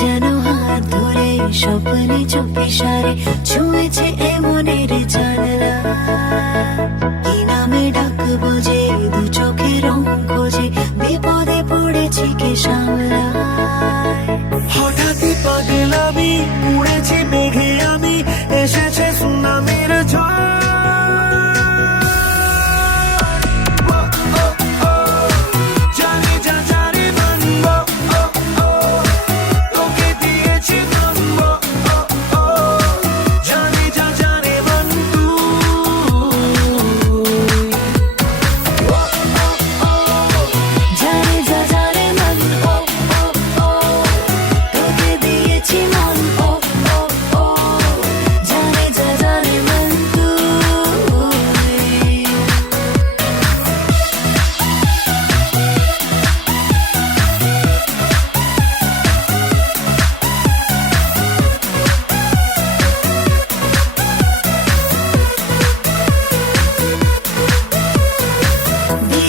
যেন হাত ধরে স্বপ্নে চুপি সারে ছুঁয়েছে এমনের জানলা। কি নামে ডাকবো যে দু চোখে রং খোঁজে, বিপদে পড়েছি কে সামলায়। হঠাৎই পাগলামি উড়েছি মেঘে আমি, এসেছে সুনামির ঝড়। জানি যা জানি মানব, তোকে দিয়েছি মানব। জানি যা জানি মানব। জানি যা জানে মন, তোকে দিয়েছি মন, জানি যা জানে মন তুই।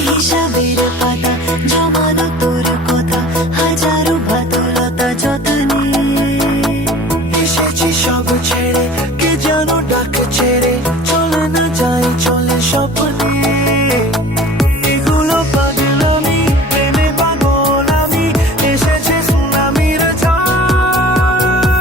হিসাবের পাতা জমানো তোর কথা, হাজারো বাতুলতা যত্নে। এসেছি সব ছেড়ে, কে যেন ডাক ছেড়ে, চলে না যাই চলে সব